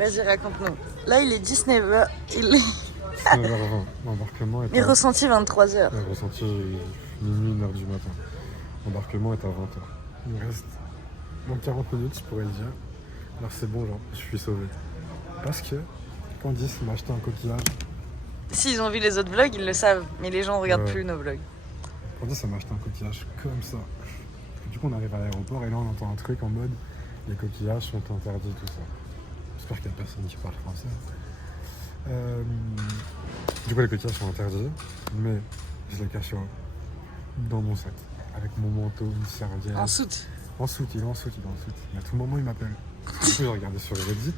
Vas-y, raconte-nous. Là, il est 19h. Il... 19h20. L'embarquement est Mais ressenti 23h. Le ressenti minuit, 1h du matin. L'embarquement est à 20h. Il me reste dans 40 minutes, je pourrais le dire. Alors c'est bon, genre, je suis sauvé. Parce que Candice m'a acheté un coquillage. S'ils ont vu les autres vlogs, ils le savent. Mais les gens ne regardent plus nos vlogs. Candice, elle m'a acheté un coquillage comme ça. Du coup, on arrive à l'aéroport et là, on entend un truc en mode les coquillages sont interdits, tout ça. J'espère qu'il n'y a personne qui parle français. Du coup, les coquillages sont interdits, mais je les cache dans mon sac. Avec mon manteau, une serviette. En soute. En soute, il est en soute. Mais à tout moment, il m'appelle. Du coup, j'ai regardé sur Reddit.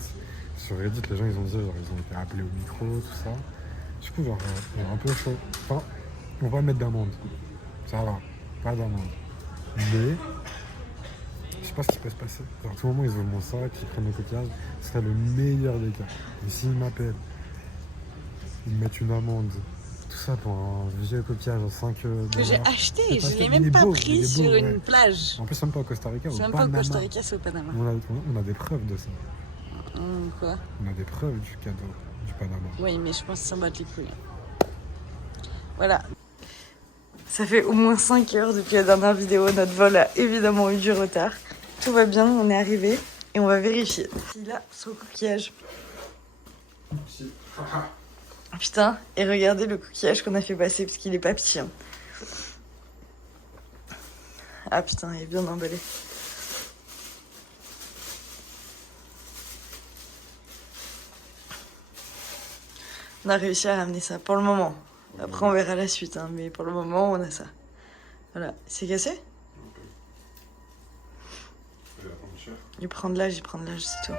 Sur Reddit, les gens, ils ont dit, genre, ils ont été appelés au micro, tout ça. Du coup, genre, un peu chaud. Enfin, on va mettre d'amende. Ça va, pas d'amende. Mais, je sais pas ce qui peut se passer. Genre, à tout moment, ils ouvrent mon sac, ils prennent le coquillage. Ce serait le meilleur des cas. Et s'ils m'appellent, ils me mettent une amende. Tout ça pour un vieux coquillage à 5 que j'ai acheté, je l'ai même pas pris sur une plage. En plus, même pas au Costa Rica, c'est même pas au Costa Rica, c'est au Panama. On a des preuves de ça. Quoi? On a des preuves du cadeau du Panama. Oui, mais je pense que ça bat les couilles. Voilà. Ça fait au moins 5 heures depuis la dernière vidéo. Notre vol a évidemment eu du retard. Tout va bien, on est arrivé et on va vérifier. Il a son coquillage. Putain, et regardez le coquillage qu'on a fait passer parce qu'il est pas petit. Hein. Ah putain, il est bien emballé. On a réussi à ramener ça pour le moment. Après, on verra la suite, hein, mais pour le moment, on a ça. Voilà, c'est cassé? Il prend de l'âge, c'est tout.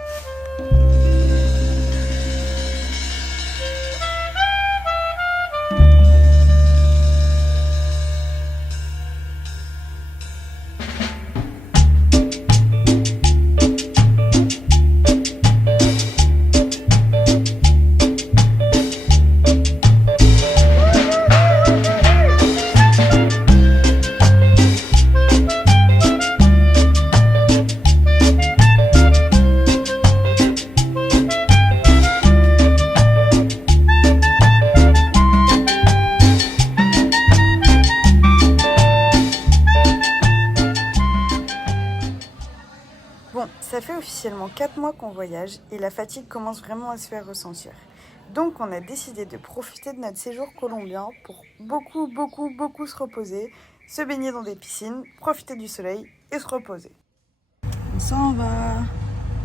Bon, ça fait officiellement 4 mois qu'on voyage et la fatigue commence vraiment à se faire ressentir. Donc on a décidé de profiter de notre séjour colombien pour beaucoup se reposer, se baigner dans des piscines, profiter du soleil et se reposer. On s'en va.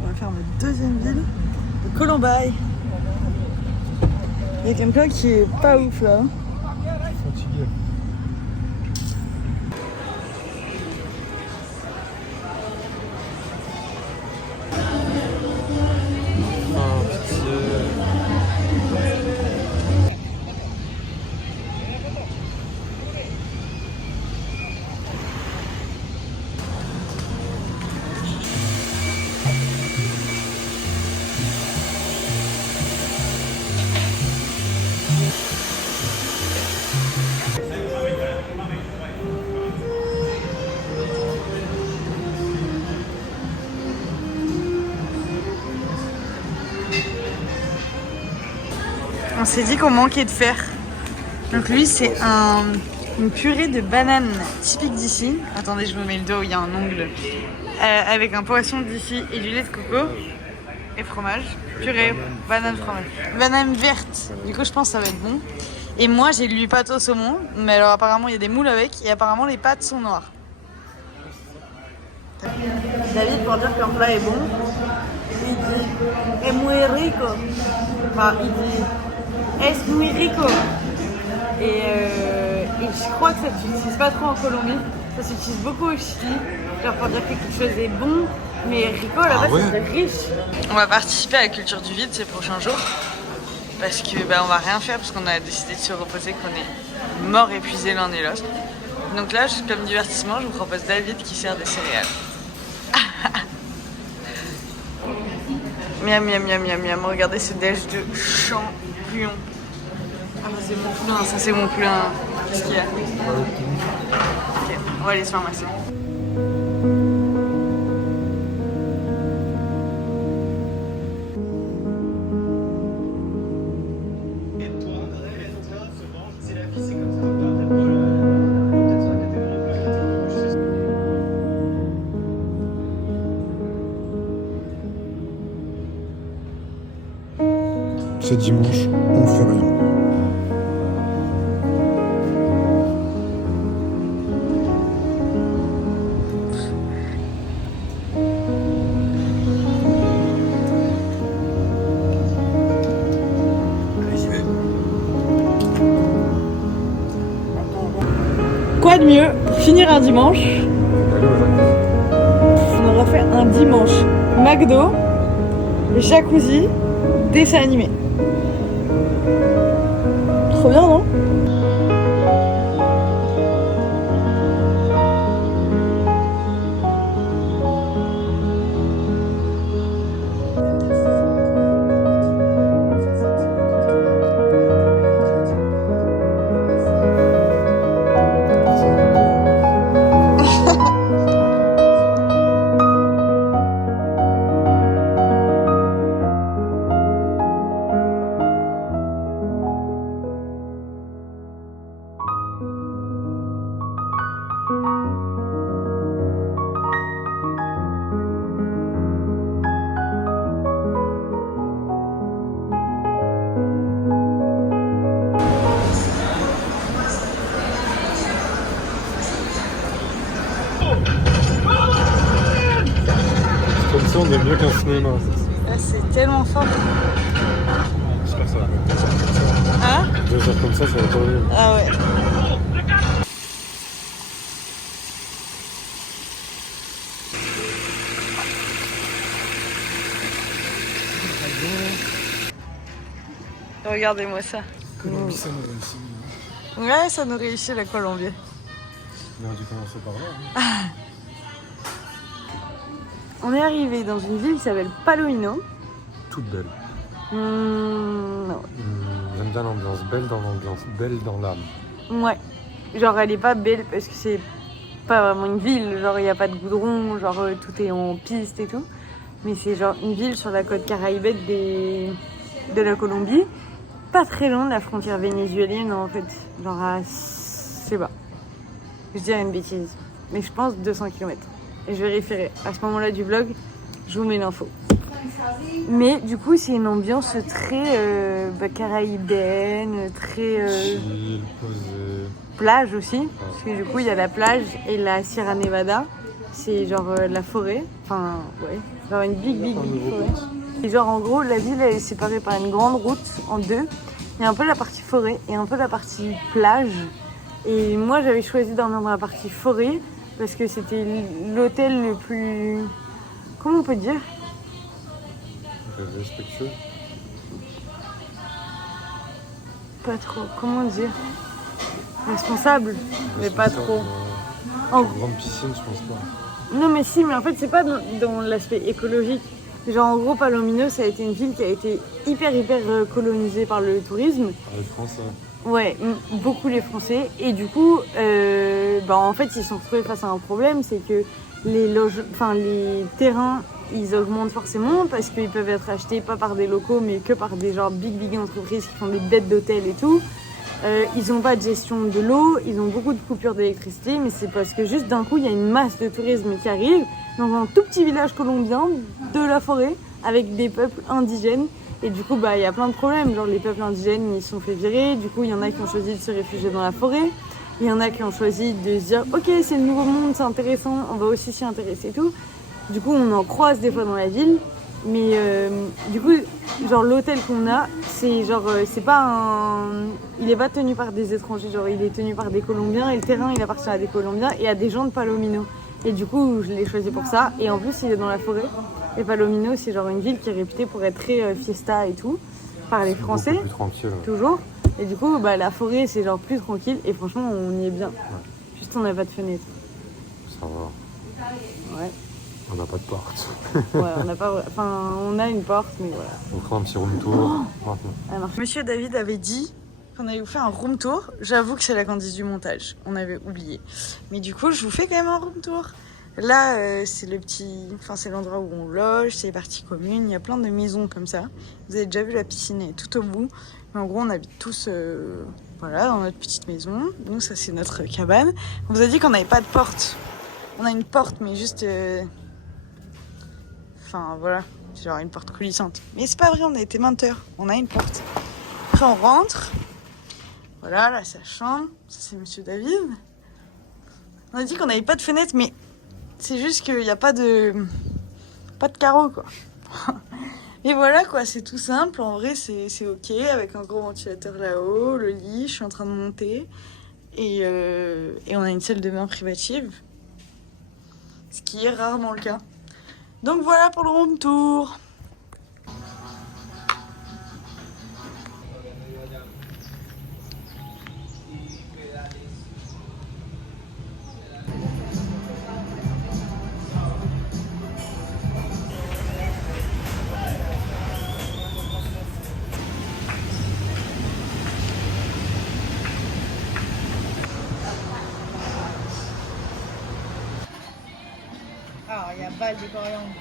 On va faire notre deuxième ville, de Colombay. Il y a quelqu'un qui est pas ouf là. Fatigué. On s'est dit qu'on manquait de fer. Donc lui, c'est une purée de banane typique d'ici. Attendez, je vous mets le dos, il y a un ongle. Avec un poisson d'ici et du lait de coco. Et fromage. Purée, banane, fromage. Banane verte. Du coup, je pense que ça va être bon. Et moi, j'ai lu pâte au saumon. Mais alors, apparemment, il y a des moules avec. Et apparemment, les pâtes sont noires. David, pour dire qu'un plat est bon, il dit « es muy rico ». Enfin, il dit « es muy rico ». Et je crois que ça ne s'utilise pas trop en Colombie. Ça s'utilise beaucoup au Chili. Genre pour dire que quelque chose est bon. Mais rico, là-bas, c'est riche. On va participer à la culture du vide ces prochains jours. Parce que on va rien faire parce qu'on a décidé de se reposer, qu'on est mort épuisé l'un et l'autre. Donc là, comme divertissement, je vous propose David qui sert des céréales. Miam miam miam miam miam. Regardez ce déj de champion. Ah bah c'est mon poulain, ça c'est mon poulain. Qu'est-ce qu'il y a? Ok, on va aller se faire masser. C'est dimanche, on fait rien. Quoi de mieux pour finir un dimanche? On aura fait un dimanche McDo, jacuzzi, dessin animé. Trop bien, non? Comme ça, on est mieux qu'un cinéma. C'est tellement fort. J'espère que ça va. Hein? 2 heures comme ça va être horrible. Ah ouais. Regardez-moi ça. Colombie, ça nous réussit. Ouais, ça nous réussit la Colombie. On aurait dû commencer par là. On est arrivé dans une ville qui s'appelle Palomino. Toute belle. Non. J'aime bien l'ambiance, belle dans l'ambiance, belle dans l'âme. Ouais. Genre elle est pas belle parce que c'est pas vraiment une ville. Genre il n'y a pas de goudron, genre tout est en piste et tout. Mais c'est genre une ville sur la côte caraïbaine de la Colombie. Pas très loin de la frontière vénézuélienne en fait. Genre à, je sais pas. Je dirais une bêtise. Mais je pense 200 km. Et je vérifierai. À ce moment-là du vlog, je vous mets l'info. Mais du coup, c'est une ambiance très caraïbaine, très Chill, posé. plage aussi. Parce que du coup, il y a la plage et la Sierra Nevada. C'est genre la forêt. Enfin, ouais. Genre une big forêt. Et genre, en gros, la ville elle est séparée par une grande route en deux. Il y a un peu la partie forêt et un peu la partie plage. Et moi, j'avais choisi dormir dans la partie forêt parce que c'était l'hôtel le plus... Comment on peut dire? Respectueux. Pas trop. Comment dire? Responsable, mais pas trop. En grande piscine, je pense pas. Non mais si, mais en fait c'est pas dans l'aspect écologique. Genre en gros Palomino ça a été une ville qui a été hyper colonisée par le tourisme. Par les Français. Ouais, beaucoup les Français. Et du coup, en fait ils se sont retrouvés face à un problème, c'est que les terrains ils augmentent forcément parce qu'ils peuvent être achetés pas par des locaux mais que par des genre big entreprises qui font des dettes d'hôtel et tout. Ils n'ont pas de gestion de l'eau, ils ont beaucoup de coupures d'électricité, mais c'est parce que juste d'un coup, il y a une masse de tourisme qui arrive dans un tout petit village colombien de la forêt avec des peuples indigènes. Et du coup, il y a plein de problèmes. Genre, les peuples indigènes, ils se sont fait virer. Du coup, il y en a qui ont choisi de se réfugier dans la forêt. Il y en a qui ont choisi de se dire « Ok, c'est le nouveau monde, c'est intéressant, on va aussi s'y intéresser et tout. » Du coup, on en croise des fois dans la ville. Mais du coup, genre l'hôtel qu'on a, c'est genre, c'est pas un... Il est pas tenu par des étrangers, genre il est tenu par des Colombiens et le terrain il appartient à des Colombiens et à des gens de Palomino. Et du coup, je l'ai choisi pour ça. Et en plus, il est dans la forêt. Et Palomino, c'est genre une ville qui est réputée pour être très fiesta et tout, par les Français. Beaucoup plus tranquille. Toujours. Et du coup, la forêt, c'est genre plus tranquille. Et franchement, on y est bien. Ouais. Juste, on n'a pas de fenêtre. Ça va. Ouais. On n'a pas de porte. Ouais, on n'a pas... Enfin, on a une porte, mais voilà. On fera un petit room tour. Monsieur David avait dit qu'on allait vous faire un room tour. J'avoue que c'est la candice du montage. On avait oublié. Mais du coup, je vous fais quand même un room tour. Là, c'est le petit... Enfin, c'est l'endroit où on loge, c'est les parties communes. Il y a plein de maisons comme ça. Vous avez déjà vu la piscine, elle est tout au bout. Mais en gros, on habite tous... Voilà, dans notre petite maison. Nous, ça, c'est notre cabane. On vous a dit qu'on n'avait pas de porte. On a une porte, mais juste... Enfin, voilà. C'est genre une porte coulissante. Mais c'est pas vrai, on a été menteurs. On a une porte. Après, on rentre. Voilà, là, sa chambre. Ça, c'est Monsieur David. On a dit qu'on n'avait pas de fenêtre, mais c'est juste qu'il n'y a pas de carreaux, quoi. Et voilà, quoi, c'est tout simple. En vrai, c'est ok, avec un gros ventilateur là-haut, le lit, je suis en train de monter. Et on a une salle de bain privative. Ce qui est rarement le cas. Donc voilà pour le room tour. Alors, il y a balle de coriandre.